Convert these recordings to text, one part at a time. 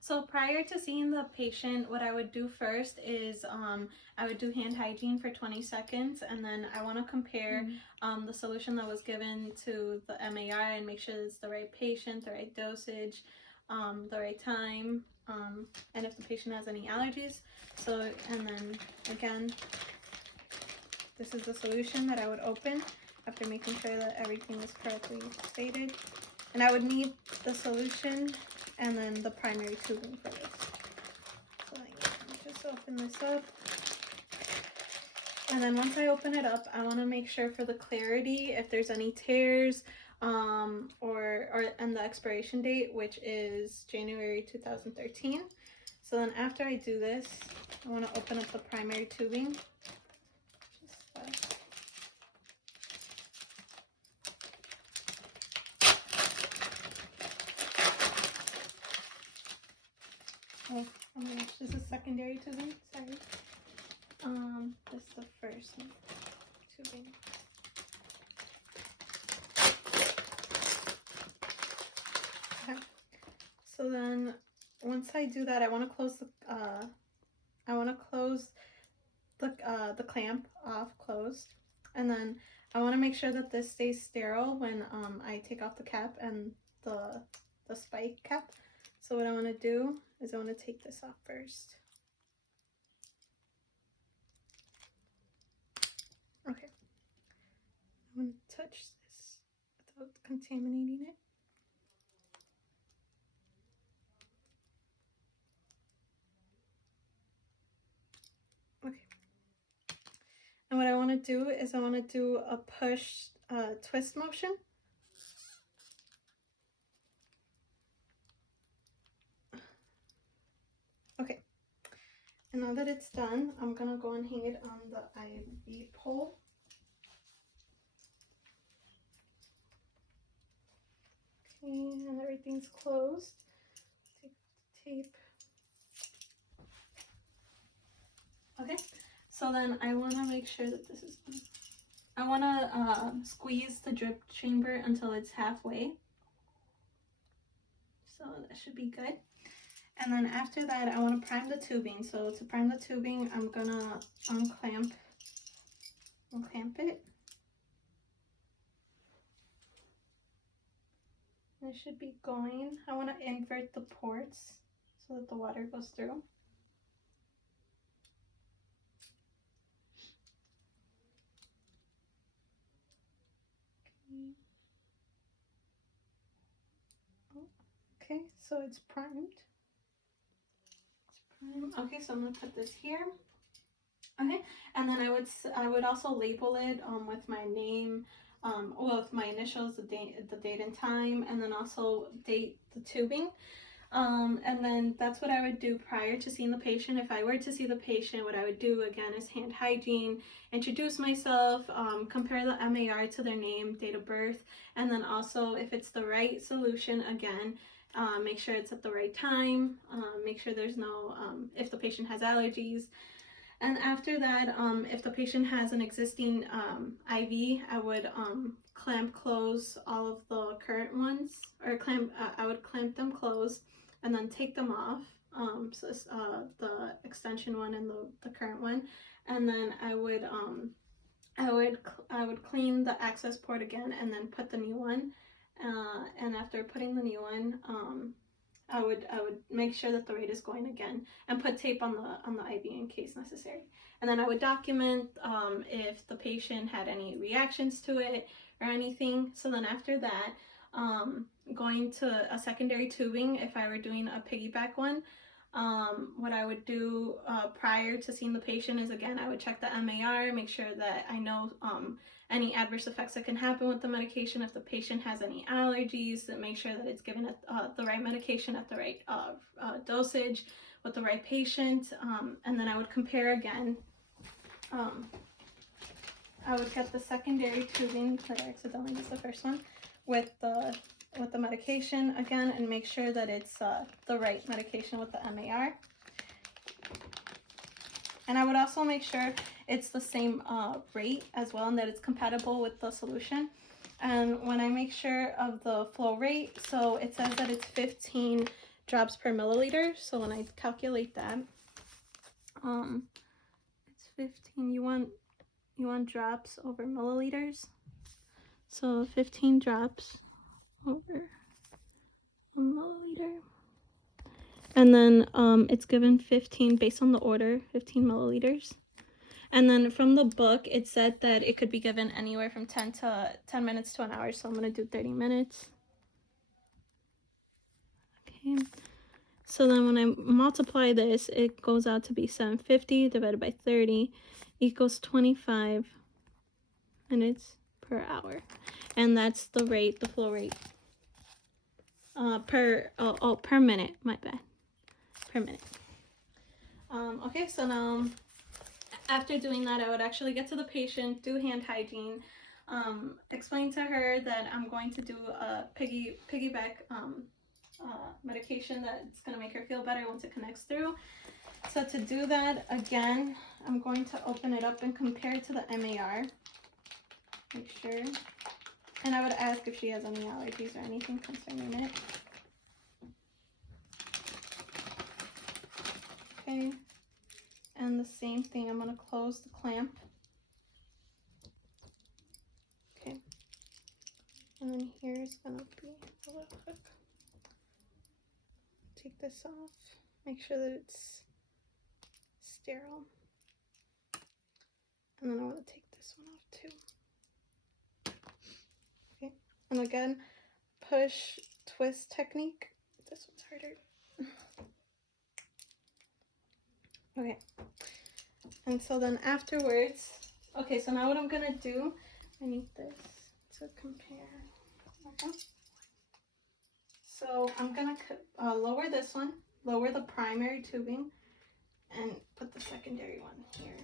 So prior to seeing the patient, what I would do first is I would do hand hygiene for 20 seconds, and then I want to compare the solution that was given to the MAR and make sure it's the right patient, the right dosage, the right time, and if the patient has any allergies. So, and then again, this is the solution that I would open after making sure that everything is correctly stated. And I would need the solution and then the primary tubing for this. So let me just open this up. And then once I open it up, I want to make sure for the clarity if there's any tears and the expiration date, which is January 2013. So then after I do this, I want to open up the primary tubing. Oh my gosh, this is secondary tubing, sorry. This is the first tubing. Okay. So then once I do that, I want to close the clamp off closed, and then I want to make sure that this stays sterile when I take off the cap and the spike cap. So what I want to do is I want to take this off first. Okay. I'm going to touch this without contaminating it. Okay. And what I want to do is I want to do a push twist motion. Okay. And now that it's done, I'm going to go and hang it on the IV pole. Okay, and everything's closed. Take the tape. Okay, so then I want to make sure that this is done. I want to squeeze the drip chamber until it's halfway. So that should be good. And then after that, I want to prime the tubing. So to prime the tubing, I'm going to unclamp it. It should be going. I want to invert the ports so that the water goes through. Okay, so it's primed. Okay, so I'm gonna put this here. Okay, and then I would also label it with my name, with my initials, the date and time, and then also date the tubing. And then that's what I would do prior to seeing the patient. If I were to see the patient, what I would do again is hand hygiene, introduce myself, compare the MAR to their name, date of birth, and then also if it's the right solution, again, make sure it's at the right time, make sure there's no, if the patient has allergies. And after that, if the patient has an existing IV, I would clamp close all of the current ones, or I would clamp them closed and then take them off, so the extension one and the current one, and then I would clean the access port again and then put the new one, and after putting the new one, I would make sure that the rate is going again and put tape on the IV in case necessary. And then I would document if the patient had any reactions to it or anything. So then after that, going to a secondary tubing, if I were doing a piggyback one, what I would do prior to seeing the patient is, again, I would check the MAR, make sure that I know any adverse effects that can happen with the medication. If the patient has any allergies, that make sure that it's given at the right medication at the right dosage with the right patient. And then I would compare again. I would get the secondary tubing that I accidentally used the first one with the medication again, and make sure that it's the right medication with the MAR. And I would also make sure it's the same rate as well, and that it's compatible with the solution. And when I make sure of the flow rate, so it says that it's 15 drops per milliliter. So when I calculate that, it's 15. You want drops over milliliters. So 15 drops over a milliliter. And then it's given 15 based on the order, 15 milliliters. And then from the book, it said that it could be given anywhere from 10 minutes to an hour. So I'm going to do 30 minutes. Okay. So then when I multiply this, it goes out to be 750 divided by 30 equals 25 minutes per hour. And that's the rate, the flow rate. Per minute, my bad. Per minute. Okay, so now after doing that, I would actually get to the patient, do hand hygiene, explain to her that I'm going to do a piggyback medication that's going to make her feel better once it connects through. So to do that, again, I'm going to open it up and compare it to the MAR. Make sure. And I would ask if she has any allergies or anything concerning it. Okay. And the same thing, I'm going to close the clamp. Okay. And then here's going to be a little hook. Take this off. Make sure that it's sterile. And then I want to take this one off too. Okay. And again, push, twist technique. This one's harder. Okay. And so then afterwards, okay, so now what I'm going to do, I need this to compare. Okay. So I'm going to lower this one, lower the primary tubing, and put the secondary one here.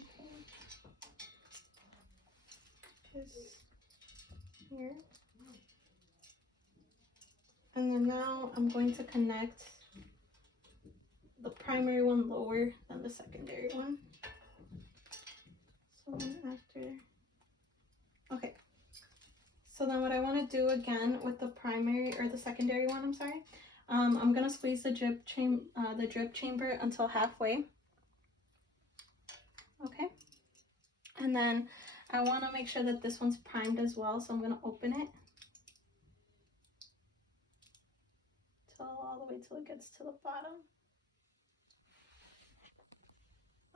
Okay. This here. And then now I'm going to connect the primary one lower than the secondary one. So then after, okay. So then what I want to do again with the primary or the secondary one, I'm sorry, I'm gonna squeeze the drip chamber until halfway. Okay. And then I want to make sure that this one's primed as well, so I'm gonna open it all the way till it gets to the bottom.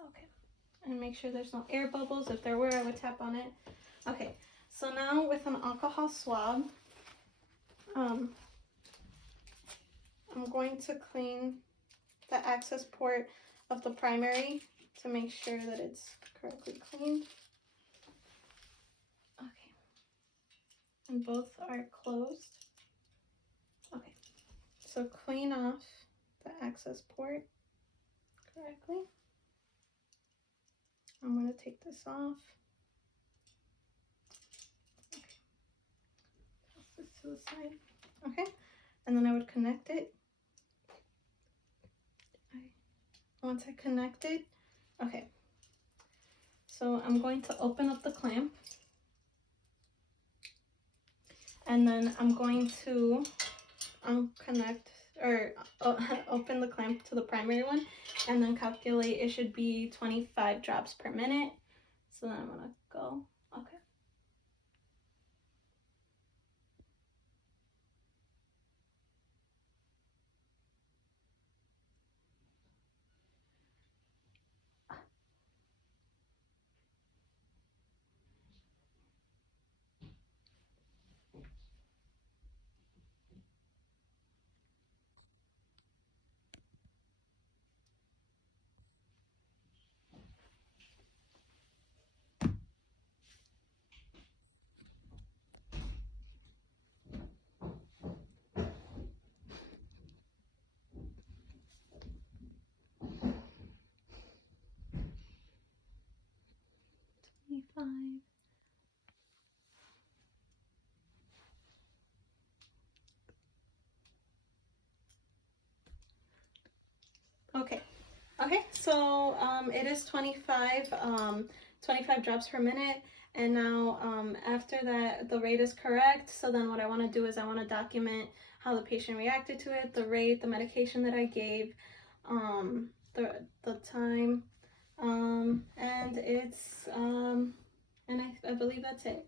Okay. And make sure there's no air bubbles. If there were, I would tap on it. Okay. So now with an alcohol swab, I'm going to clean the access port of the primary to make sure that it's correctly cleaned. Okay. And both are closed. Okay. So clean off the access port correctly. I'm going to take this off. Okay. Toss this to the side. Okay. And then I would connect it. Once I connect it, okay. So I'm going to open up the clamp. And then I'm going to connect or open the clamp to the primary one and then calculate it should be 25 drops per minute. So then I'm gonna go, okay. Okay. Okay, so it is 25 drops per minute, And now after that, the rate is correct. So then what I want to do is I want to document how the patient reacted to it, the rate, the medication that I gave, the time, and it's and I believe that's it.